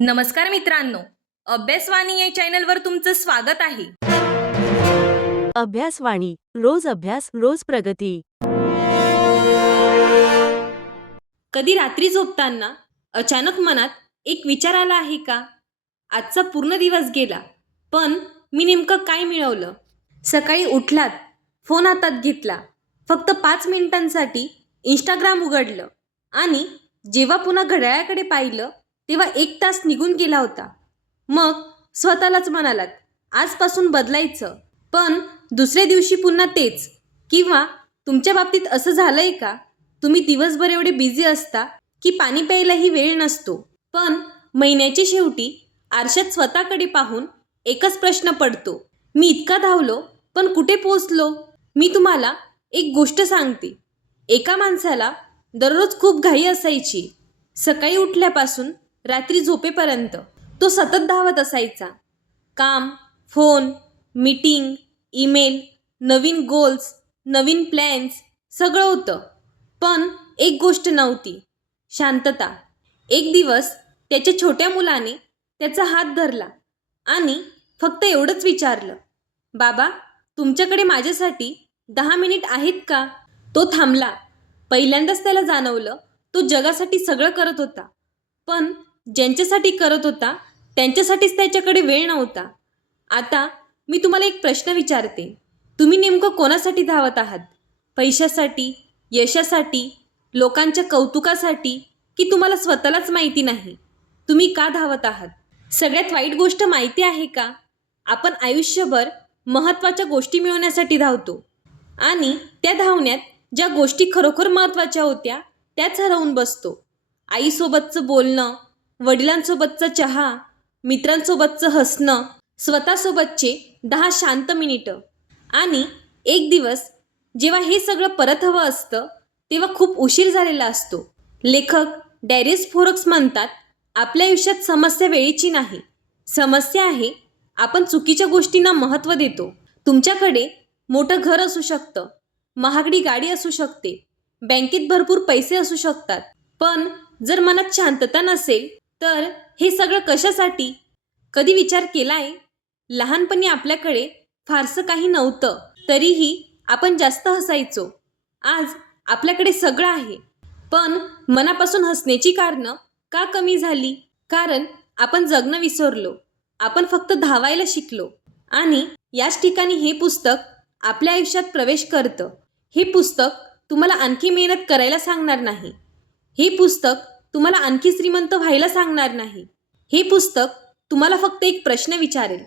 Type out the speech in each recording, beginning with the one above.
नमस्कार मित्रांनो, अभ्यासवाणी या चॅनलवर तुमचं स्वागत आहे. अभ्यासवाणी, रोज अभ्यास रोज प्रगती. कधी रात्री झोपताना अचानक मनात एक विचार आला आहे का? आजचा पूर्ण दिवस गेला, पण मी नेमकं काय मिळवलं? सकाळी उठलात, फोन हातात घेतला, फक्त 5 मिनिटांसाठी इंस्टाग्राम उघडलं आणि जेव्हा पुन्हा घड्याळाकडे पाहिलं तेव्हा 1 तास निघून गेला होता. मग स्वतःलाच म्हणालात, आजपासून बदलायचं. पण दुसऱ्या दिवशी पुन्हा तेच. किंवा तुमच्या बाबतीत असं झालंय का? तुम्ही दिवसभर एवढे बिझी असता की पाणी प्यायलाही वेळ नसतो. पण महिन्याच्या शेवटी आरशात स्वतःकडे पाहून एकच प्रश्न पडतो, मी इतका धावलो पण कुठे पोहोचलो? मी तुम्हाला एक गोष्ट सांगते. एका माणसाला दररोज खूप घाई असायची. सकाळी उठल्यापासून रात्री झोपेपर्यंत तो सतत धावत असायचा. काम, फोन, मीटिंग, ईमेल, नवीन गोल्स, नवीन प्लॅन्स, सगळं होतं. पण एक गोष्ट नव्हती, शांतता. एक दिवस त्याच्या छोट्या मुलाने त्याचा हात धरला आणि फक्त एवढंच विचारलं, बाबा, तुमच्याकडे माझ्यासाठी 10 मिनिट आहेत का? तो थांबला. पहिल्यांदाच त्याला जाणवलं, तो जगासाठी सगळं करत होता, पण ज्यांच्यासाठी करत होता त्यांच्यासाठीच त्याच्याकडे वेळ नव्हता. आता मी तुम्हाला एक प्रश्न विचारते, तुम्ही नेमकं कोणासाठी धावत आहात? पैशासाठी, यशासाठी, लोकांच्या कौतुकासाठी, की तुम्हाला स्वतःलाच माहिती नाही तुम्ही का धावत आहात? सगळ्यात वाईट गोष्ट माहिती आहे का? आपण आयुष्यभर महत्त्वाच्या गोष्टी मिळवण्यासाठी धावतो आणि त्या धावण्यात ज्या गोष्टी खरोखर महत्त्वाच्या होत्या त्याच हरवून बसतो. आईसोबतचं बोलणं, वडिलांसोबतचा चहा, मित्रांसोबतचं हसणं, स्वतःसोबतचे 10 शांत मिनिटं. आणि एक दिवस जेव्हा हे सगळं परत हवं असतं तेव्हा खूप उशीर झालेला असतो. लेखक डॅरियस फोरक्स म्हणतात, आपल्या आयुष्यात समस्या वेळेची नाही, समस्या आहे आपण चुकीच्या गोष्टींना महत्त्व देतो. तुमच्याकडे मोठं घर असू शकतं, महागडी गाडी असू शकते, बँकेत भरपूर पैसे असू शकतात, पण जर मनात शांतता नसेल तर हे सगळं कशासाठी? कधी विचार केलाय? लहानपणी आपल्याकडे फारसं काही नव्हतं तरीही आपण जास्त हसायचो. आज आपल्याकडे सगळं आहे, पण मनापासून हसण्याची कारणं का कमी झाली? कारण आपण जगणं विसरलो, आपण फक्त धावायला शिकलो. आणि याच ठिकाणी हे पुस्तक आपल्या आयुष्यात प्रवेश करतं. हे पुस्तक तुम्हाला आणखी मेहनत करायला सांगणार नाही. हे पुस्तक तुम्हाला आणखी श्रीमंत व्हायला सांगणार नाही. हे पुस्तक तुम्हाला फक्त एक प्रश्न विचारेल,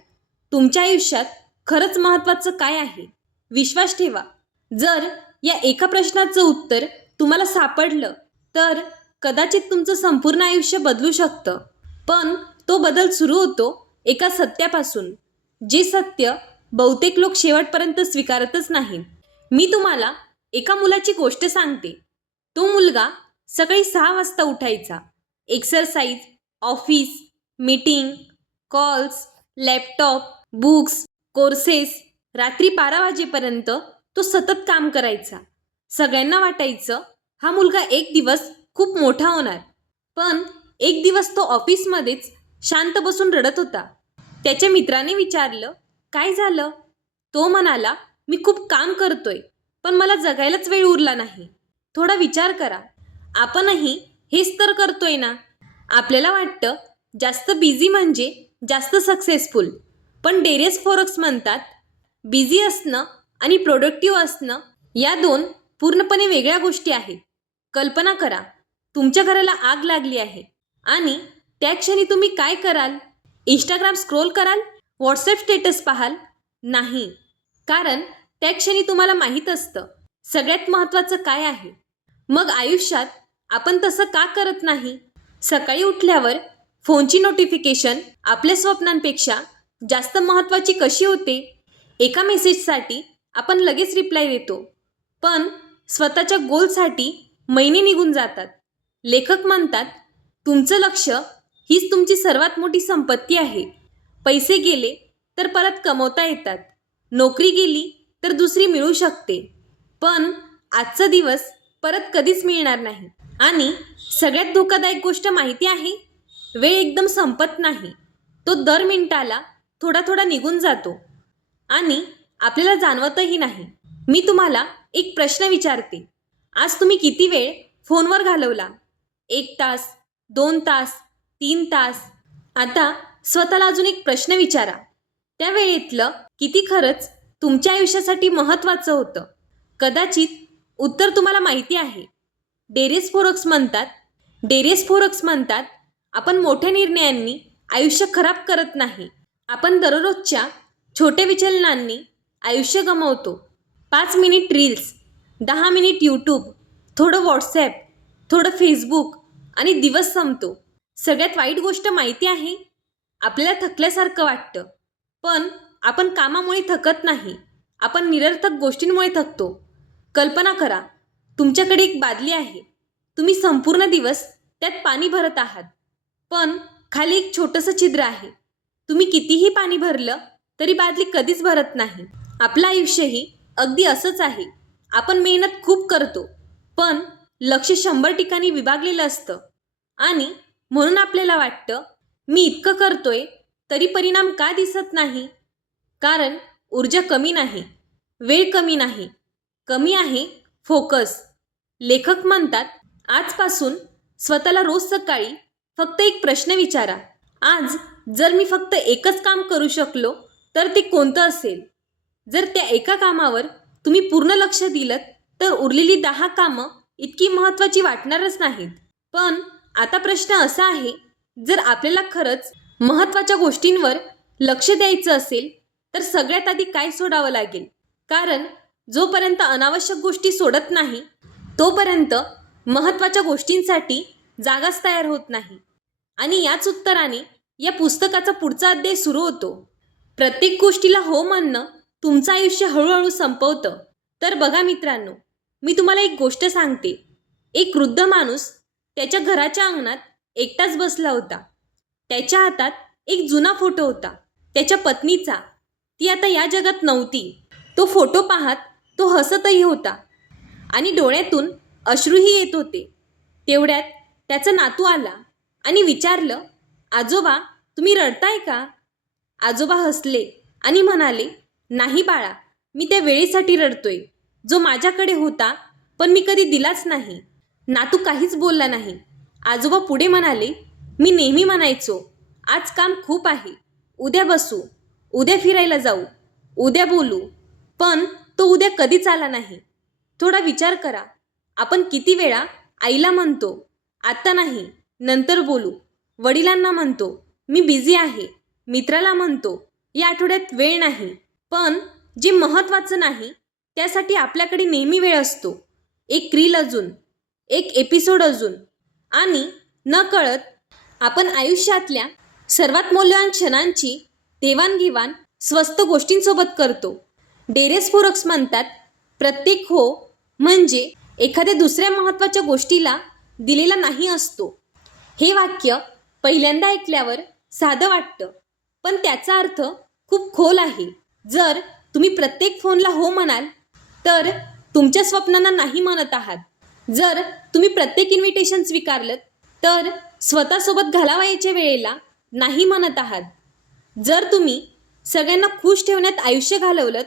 तुमच्या आयुष्यात खरंच महत्त्वाचं काय आहे? विश्वास ठेवा, जर या एका प्रश्नाचं उत्तर तुम्हाला सापडलं तर कदाचित तुमचं संपूर्ण आयुष्य बदलू शकतं. पण तो बदल सुरू होतो एका सत्यापासून, जे सत्य बहुतेक लोक शेवटपर्यंत स्वीकारतच नाहीत. मी तुम्हाला एका मुलाची गोष्ट सांगते. तो मुलगा सकाळी 6 वाजता उठायचा. Exercise, office, meeting, calls, laptop, books, courses, रात्री 12 वाजेपर्यंत तो सतत काम करायचा. सगळ्यांना वाटायचं हा मुलगा एक दिवस खूप मोठा होणार. पण एक दिवस तो ऑफिसमध्येच शांत बसून रडत होता. त्याच्या मित्राने विचारलं, काय झालं? तो म्हणाला, मी खूप काम करतोय, पण मला जगायलाच वेळ उरला नाही. थोडा विचार करा, आपणही हेच तर करतोय ना? आपल्याला वाटतं जास्त बिझी म्हणजे जास्त सक्सेसफुल, पण डॅरियस फोरक्स म्हणतात, बिझी असणं आणि प्रोडक्टिव्ह असणं या 2 पूर्णपणे वेगळ्या गोष्टी आहेत. कल्पना करा, तुमच्या घराला आग लागली आहे आणि त्या क्षणी तुम्ही काय कराल? इंस्टाग्राम स्क्रोल कराल? व्हॉट्सॲप स्टेटस पाहाल? नाही, कारण त्या क्षणी तुम्हाला माहीत असतं सगळ्यात महत्त्वाचं काय आहे. मग आयुष्यात आपण तसं का करत नाही? सकाळी उठल्यावर फोनची नोटिफिकेशन आपल्या स्वप्नांपेक्षा जास्त महत्त्वाची कशी होते? एका मेसेजसाठी आपण लगेच रिप्लाय देतो, पण स्वतःच्या गोलसाठी महिने निघून जातात. लेखक म्हणतात, तुमचं लक्ष हीच तुमची सर्वात मोठी संपत्ती आहे. पैसे गेले तर परत कमवता येतात, नोकरी गेली तर दुसरी मिळू शकते, पण आजचा दिवस परत कधीच मिळणार नाही. आणि सगळ्यात धोकादायक गोष्ट माहिती आहे? वेळ एकदम संपत नाही, तो दर मिनिटाला थोडा थोडा निघून जातो आणि आपल्याला जाणवतही नाही. मी तुम्हाला एक प्रश्न विचारते, आज तुम्ही किती वेळ फोनवर घालवला? 1 तास, 2 तास, 3 तास? आता स्वतःला अजून एक प्रश्न विचारा, त्या वेळेतलं किती खरंच तुमच्या आयुष्यासाठी महत्त्वाचं होतं? कदाचित उत्तर तुम्हाला माहिती आहे. डेरेस फोरक्स म्हणतात, आपण मोठ्या निर्णयांनी आयुष्य खराब करत नाही, आपण दररोजच्या छोट्या विचलनांनी आयुष्य गमावतो. 5 मिनिट रील्स, 10 मिनिट यूट्यूब, थोडं व्हॉट्सॲप, थोडं फेसबुक आणि दिवस संपतो. सगळ्यात वाईट गोष्ट माहिती आहे, आपल्याला थकल्यासारखं वाटतं, पण आपण कामामुळे थकत नाही, आपण निरर्थक गोष्टींमुळे थकतो. कल्पना करा, तुमच्याकडे एक बादली आहे, तुम्ही संपूर्ण दिवस त्यात पाणी भरत आहात, पण खाली एक छोटंसं छिद्र आहे. तुम्ही कितीही पाणी भरलं तरी बादली कधीच भरत नाही. आपलं आयुष्यही अगदी असंच आहे. आपण मेहनत खूप करतो, पण लक्ष 100 ठिकाणी विभागलेलं असतं आणि म्हणून आपल्याला वाटतं, मी इतकं करतोय तरी परिणाम का दिसत नाही? कारण ऊर्जा कमी नाही, वेळ कमी नाही, कमी आहे फोकस. लेखक म्हणतात, आजपासून स्वतःला रोज सकाळी फक्त एक प्रश्न विचारा, आज जर मी फक्त एकच काम करू शकलो तर ते कोणतं असेल? जर त्या एका कामावर तुम्ही पूर्ण लक्ष दिलं तर उरलेली 10 कामं इतकी महत्त्वाची वाटणारच नाहीत. पण आता प्रश्न असा आहे, जर आपल्याला खरंच महत्त्वाच्या गोष्टींवर लक्ष द्यायचं असेल तर सगळ्यात आधी काय सोडावं लागेल? कारण जोपर्यंत अनावश्यक गोष्टी सोडत नाही तोपर्यंत महत्त्वाच्या गोष्टींसाठी जागाच तयार होत नाही. आणि याच उत्तराने या पुस्तकाचा पुढचा अध्याय सुरू होतो. प्रत्येक गोष्टीला हो म्हणणं तुमचं आयुष्य हळूहळू संपवतं. तर बघा मित्रांनो, मी तुम्हाला एक गोष्ट सांगते. एक वृद्ध माणूस त्याच्या घराच्या अंगणात एकटाच बसला होता. त्याच्या हातात एक जुना फोटो होता, त्याच्या पत्नीचा. ती आता या जगात नव्हती. तो फोटो पाहत तो हसतही होता आणि डोळ्यातून अश्रूही येत होते. तेवढ्यात त्याचा नातू आला आणि विचारलं, आजोबा तुम्ही रडताय का? आजोबा हसले आणि म्हणाले, नाही बाळा, मी त्या वेळेसाठी रडतोय जो माझ्याकडे होता पण मी कधी दिलाच नाही. नातू काहीच बोलला नाही. आजोबा पुढे म्हणाले, मी नेहमी म्हणायचो, आज काम खूप आहे, उद्या बसू, उद्या फिरायला जाऊ, उद्या बोलू, पण तो उद्या कधीच आला नाही. थोडा विचार करा, आपण किती वेळा आईला म्हणतो, आत्ता नाही, नंतर बोलू, वडिलांना म्हणतो, मी बिझी आहे, मित्राला म्हणतो, या आठवड्यात वेळ नाही. पण जे महत्त्वाचं नाही त्यासाठी आपल्याकडे नेहमी वेळ असतो. एक रील अजून, एक एपिसोड अजून, आणि नकळत आपण आयुष्यातल्या सर्वात मौल्यवान क्षणांची देवाणघेवाण स्वस्त गोष्टींसोबत करतो. डेरेस फोरक्स म्हणतात, प्रत्येक हो म्हणजे एखाद्या दुसऱ्या महत्त्वाच्या गोष्टीला दिलेला नाही असतो. हे वाक्य पहिल्यांदा ऐकल्यावर साधं वाटतं, पण त्याचा अर्थ खूप खोल आहे. जर तुम्ही प्रत्येक फोनला हो म्हणाल तर तुमच्या स्वप्नांना नाही म्हणत आहात. जर तुम्ही प्रत्येक इन्व्हिटेशन स्वीकारलं तर स्वतःसोबत घालवायच्या वेळेला नाही म्हणत आहात. जर तुम्ही सगळ्यांना खुश ठेवण्यात आयुष्य घालवलं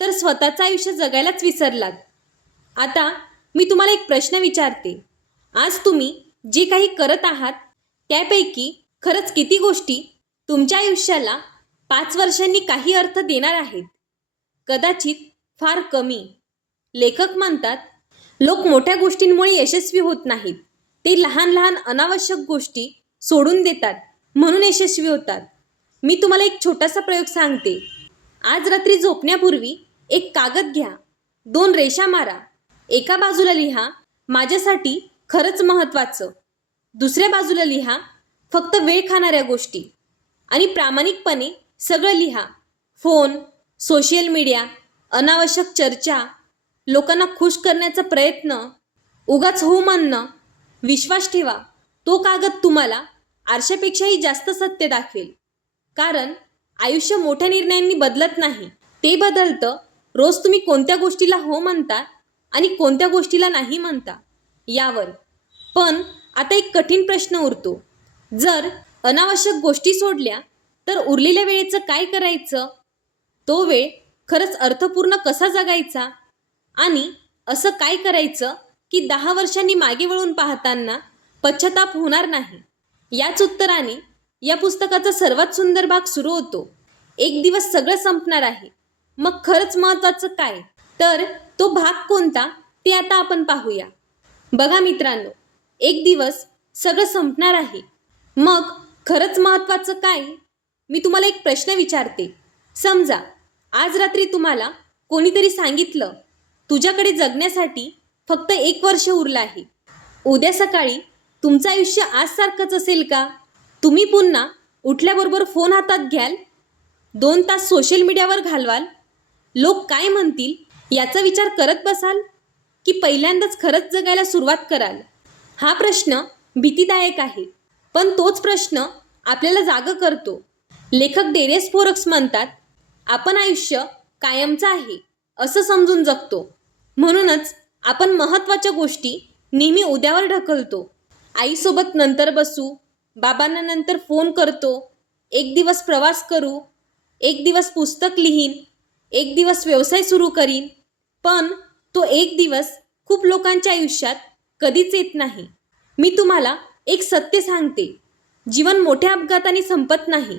तर स्वतःचं आयुष्य जगायलाच विसरलात. आता मी तुम्हाला एक प्रश्न विचारते, आज तुम्ही जे काही करत आहात त्यापैकी खरंच किती गोष्टी तुमच्या आयुष्याला 5 वर्षांनी काही अर्थ देणार आहेत? कदाचित फार कमी. लेखक म्हणतात, लोक मोठ्या गोष्टींमुळे यशस्वी होत नाहीत, ते लहान लहान अनावश्यक गोष्टी सोडून देतात म्हणून यशस्वी होतात. मी तुम्हाला एक छोटासा प्रयोग सांगते. आज रात्री झोपण्यापूर्वी एक कागद घ्या, 2 रेषा मारा. एका बाजूला लिहा, माझ्यासाठी खरंच महत्त्वाचं. दुसऱ्या बाजूला लिहा, फक्त वेळ खाणाऱ्या गोष्टी. आणि प्रामाणिकपणे सगळं लिहा. फोन, सोशल मीडिया, अनावश्यक चर्चा, लोकांना खुश करण्याचा प्रयत्न, उगाच हो म्हणणं. विश्वास ठेवा, तो कागद तुम्हाला आरशापेक्षाही जास्त सत्य दाखवेल. कारण आयुष्य मोठ्या निर्णयांनी बदलत नाही, ते बदलतं रोज तुम्ही कोणत्या गोष्टीला हो म्हणता आणि कोणत्या गोष्टीला नाही म्हणता यावर. पण आता एक कठीण प्रश्न उरतो. जर अनावश्यक गोष्टी सोडल्या तर उरलेल्या वेळेचं काय करायचं? तो वेळ खरंच अर्थपूर्ण कसा जगायचा? आणि असं काय करायचं की 10 वर्षांनी मागे वळून पाहताना पश्चाताप होणार नाही? याच उत्तराने या पुस्तकाचा सर्वात सुंदर भाग सुरू होतो. एक दिवस सगळं संपणार आहे, मग खरंच महत्त्वाचं काय? तर तो भाग कोणता ते आता आपण पाहूया. बघा मित्रांनो, एक दिवस सगळं संपणार आहे, मग खरंच महत्त्वाचं काय? मी तुम्हाला एक प्रश्न विचारते. समजा आज रात्री तुम्हाला कोणीतरी सांगितलं तुझ्याकडे जगण्यासाठी फक्त 1 वर्ष उरलं आहे. उद्या सकाळी तुमचं आयुष्य आजसारखंच असेल का? तुम्ही पुन्हा उठल्याबरोबर फोन हातात घ्याल, 2 तास सोशल मीडियावर घालवाल, लोक काय म्हणतील याचा विचार करत बसाल, की पहिल्यांदाच खरंच जगायला सुरुवात कराल? हा प्रश्न भीतीदायक आहे, पण तोच प्रश्न आपल्याला जागं करतो. लेखक डेरेस फोरक्स म्हणतात, आपण आयुष्य कायमचं आहे असं समजून जगतो. म्हणूनच आपण महत्त्वाच्या गोष्टी नेहमी उद्यावर ढकलतो. आईसोबत नंतर बसू, बाबांना नंतर फोन करतो, एक दिवस प्रवास करू, एक दिवस पुस्तक लिहीन, एक दिवस व्यवसाय सुरू करीन. पण तो एक दिवस खूप लोकांच्या आयुष्यात कधीच येत नाही. मी तुम्हाला एक सत्य सांगते, जीवन मोठ्या अपघाताने संपत नाही,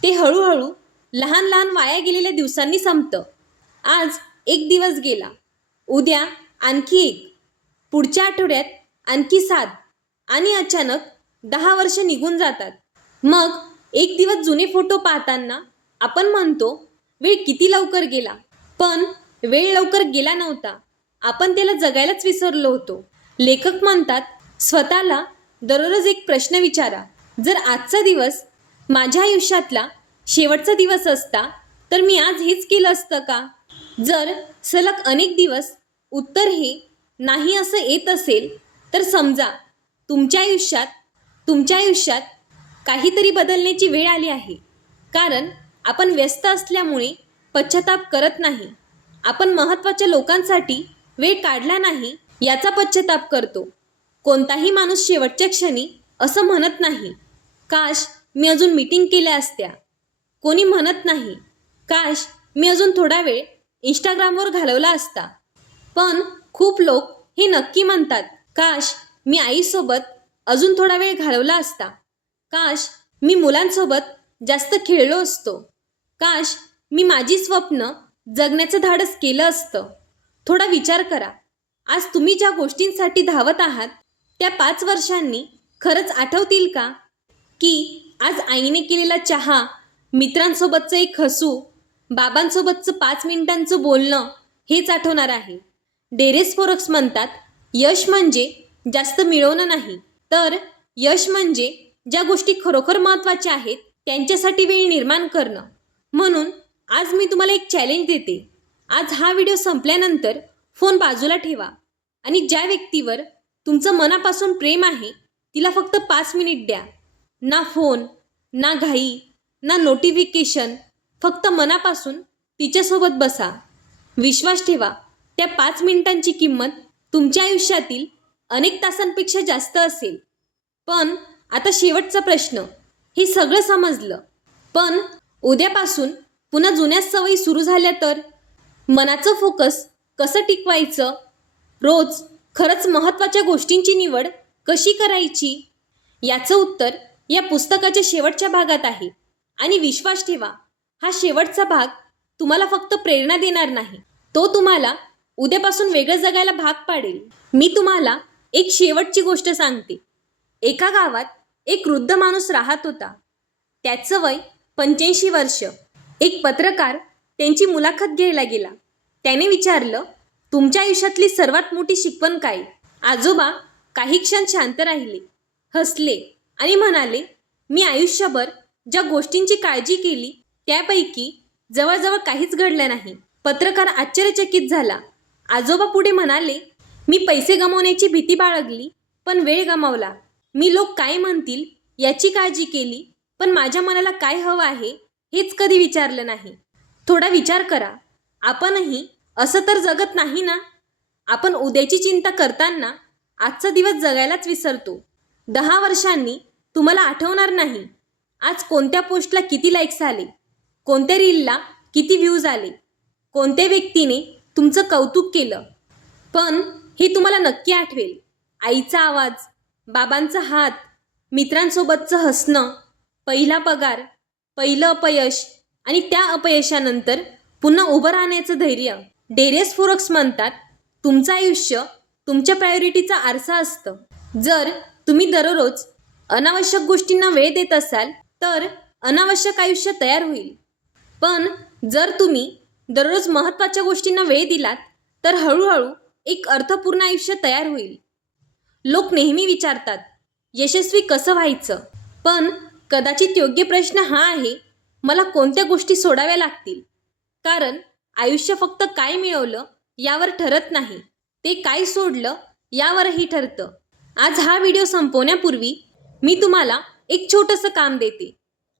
ते हळूहळू लहान लहान वाया गेलेल्या दिवसांनी संपतं. आज एक दिवस गेला, उद्या आणखी एक, पुढच्या आठवड्यात आणखी 7 आणि अचानक 10 वर्ष निघून जातात. मग एक दिवस जुने फोटो पाहताना आपण म्हणतो, वेळ किती लवकर गेला. पण वेळ लवकर गेला नव्हता, आपण त्याला जगायलाच विसरलो होतो. लेखक म्हणतात, स्वतःला दररोज एक प्रश्न विचारा, जर आजचा दिवस माझ्या आयुष्यातला शेवटचा दिवस असता तर मी आज हेच केलं असतं का? जर सलग अनेक दिवस उत्तर हे नाही असं येत असेल तर समजा तुमच्या आयुष्यात काहीतरी बदलण्याची वेळ आली आहे. कारण आपण व्यस्त असल्यामुळे पश्चाताप करत नाही, आपण महत्त्वाच्या लोकांसाठी वेळ काढला नाही याचा पश्चाताप करतो. कोणताही माणूस शेवटच्या क्षणी असं म्हणत नाही, काश मी अजून मीटिंग केल्या असत्या. कोणी म्हणत नाही, काश मी अजून थोडा वेळ इंस्टाग्रामवर घालवला असता. पण खूप लोक हे नक्की म्हणतात, काश मी आईसोबत अजून थोडा वेळ घालवला असता. काश मी मुलांसोबत जास्त खेळलो असतो. काश मी माझी स्वप्न जगण्याचं धाडस केलं असतं. थोडा विचार करा, आज तुम्ही ज्या गोष्टींसाठी धावत आहात त्या 5 वर्षांनी खरंच आठवतील का? की आज आईने केलेला चहा, मित्रांसोबतचं एक हसू, बाबांसोबतचं 5 मिनिटांचं बोलणं हेच आठवणार आहे? डेरेस फोरक्स म्हणतात, यश म्हणजे जास्त मिळवणं नाही, तर यश म्हणजे ज्या गोष्टी खरोखर महत्त्वाच्या आहेत त्यांच्यासाठी वेळ निर्माण करणं. म्हणून आज मी तुम्हाला एक चॅलेंज देते. आज हा व्हिडिओ संपल्यानंतर फोन बाजूला ठेवा आणि ज्या व्यक्तीवर तुमचं मनापासून प्रेम आहे तिला फक्त 5 मिनिट द्या. ना फोन, ना घाई, ना नोटिफिकेशन, फक्त मनापासून तिच्यासोबत बसा. विश्वास ठेवा, त्या 5 मिनिटांची किंमत तुमच्या आयुष्यातील अनेक तासांपेक्षा जास्त असेल. पण आता शेवटचा प्रश्न, हे सगळं समजलं, पण उद्यापासून पुन्हा जुन्याच सवयी सुरू झाल्या तर? मनाचं फोकस कसं टिकवायचं? रोज खरंच महत्त्वाच्या गोष्टींची निवड कशी करायची? याचं उत्तर या पुस्तकाच्या शेवटच्या भागात आहे. आणि विश्वास ठेवा, हा शेवटचा भाग तुम्हाला फक्त प्रेरणा देणार नाही, तो तुम्हाला उद्यापासून वेगळं जगायला भाग पाडेल. मी तुम्हाला एक शेवटची गोष्ट सांगते. एका गावात एक वृद्ध माणूस राहत होता. त्याचं वय 85 वर्ष. एक पत्रकार त्यांची मुलाखत घ्यायला गेला. त्याने विचारलं, तुमच्या आयुष्यातली सर्वात मोठी शिकवण काय? आजोबा काही क्षण शांत राहिले, हसले आणि म्हणाले, मी आयुष्यभर ज्या गोष्टींची काळजी केली त्यापैकी जवळजवळ काहीच घडलं नाही. पत्रकार आश्चर्यचकित झाला. आजोबा पुढे म्हणाले, मी पैसे गमावण्याची भीती बाळगली पण वेळ गमावला. मी लोक काय म्हणतील याची काळजी केली, पण माझ्या मनाला काय हवं आहे हेच कधी विचारलं नाही. थोडा विचार करा, आपणही असं तर जगत नाही ना? आपण उद्याची चिंता करताना आजचा दिवस जगायलाच विसरतो. 10 वर्षांनी तुम्हाला आठवणार नाही आज कोणत्या पोस्टला किती लाईक्स आले, कोणत्या रीलला किती व्ह्यूज आले, कोणत्या व्यक्तीने तुमचं कौतुक केलं. पण हे तुम्हाला नक्की आठवेल, आईचा आवाज, बाबांचा हात, मित्रांसोबतचं हसणं, पहिला पगार, पहिलं अपयश आणि त्या अपयशानंतर पुन्हा उभं राहण्याचं धैर्य. डेरेस फोरक्स म्हणतात, तुमचं आयुष्य तुमच्या प्रायोरिटीचा आरसा असतं. जर तुम्ही दररोज अनावश्यक गोष्टींना वेळ देत असाल तर अनावश्यक आयुष्य तयार होईल. पण जर तुम्ही दररोज महत्त्वाच्या गोष्टींना वेळ दिलात तर हळूहळू एक अर्थपूर्ण आयुष्य तयार होईल. लोक नेहमी विचारतात, यशस्वी कसं व्हायचं? पण कदाचित योग्य प्रश्न हा आहे, मला कोणत्या गोष्टी सोडाव्या लागतील? कारण आयुष्य फक्त काय मिळवलं यावर ठरत नाही, ते काय सोडलं यावरही ठरतं. आज हा व्हिडिओ संपवण्यापूर्वी मी तुम्हाला एक छोटंसं काम देते.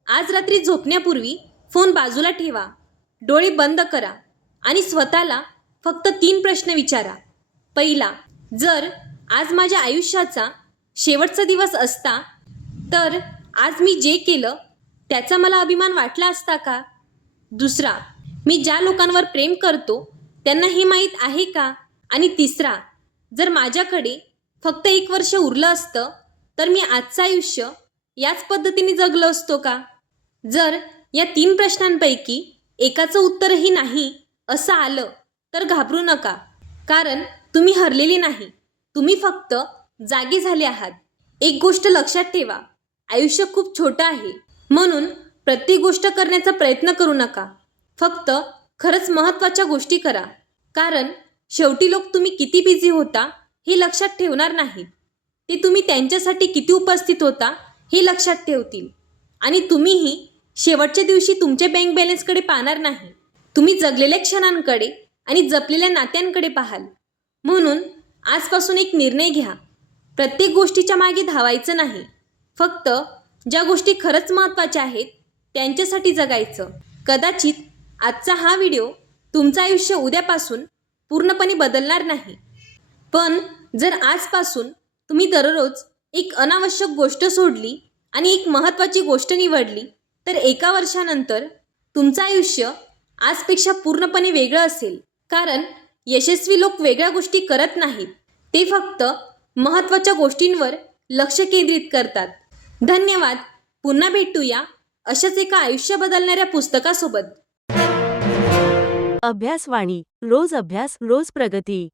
आज रात्री झोपण्यापूर्वी फोन बाजूला ठेवा, डोळे बंद करा आणि स्वतःला फक्त 3 प्रश्न विचारा. पहिला, जर आज माझ्या आयुष्याचा शेवटचा दिवस असता तर आज मी जे केलं त्याचा मला अभिमान वाटला असता का? दुसरा, मी ज्या लोकांवर प्रेम करतो त्यांना हे माहीत आहे का? आणि तिसरा, जर माझ्याकडे फक्त 1 वर्ष उरलं असतं तर मी आजचं आयुष्य याच पद्धतीने जगलो असतो का? जर या 3 प्रश्नांपैकी एकाचं उत्तरही नाही असं आलं तर घाबरू नका, कारण तुम्ही हरलेली नाही, तुम्ही फक्त जागे झाले आहात. एक गोष्ट लक्षात ठेवा, आयुष्य खूप छोटं आहे, म्हणून प्रत्येक गोष्ट करण्याचा प्रयत्न करू नका. फक्त खरंच महत्त्वाच्या गोष्टी करा, कारण शेवटी लोक तुम्ही किती बिझी होता हे लक्षात ठेवणार नाहीत, ते तुम्ही त्यांच्यासाठी किती उपस्थित होता हे लक्षात ठेवतील. आणि तुम्हीही शेवटच्या दिवशी तुमच्या बँक बॅलन्सकडे पाहणार नाही, तुम्ही जगलेल्या क्षणांकडे आणि जपलेल्या नात्यांकडे पाहाल. म्हणून आजपासून एक निर्णय घ्या, प्रत्येक गोष्टीच्या मागे धावायचं नाही, फक्त ज्या गोष्टी खरंच महत्त्वाच्या आहेत त्यांच्यासाठी जगायचं. कदाचित आजचा हा व्हिडिओ तुमचं आयुष्य उद्यापासून पूर्णपणे बदलणार नाही, पण जर आजपासून तुम्ही दररोज एक अनावश्यक गोष्ट सोडली आणि एक महत्त्वाची गोष्ट निवडली तर 1 वर्षानंतर तुमचं आयुष्य आजपेक्षा पूर्णपणे वेगळं असेल. कारण यशस्वी लोक वेगळ्या गोष्टी करत नाहीत, ते फक्त महत्त्वाच्या गोष्टींवर लक्ष केंद्रित करतात. धन्यवाद. पुन्हा भेटूया अशाच एका आयुष्य बदलणाऱ्या पुस्तकासोबत. अभ्यासवाणी, रोज अभ्यास रोज प्रगती.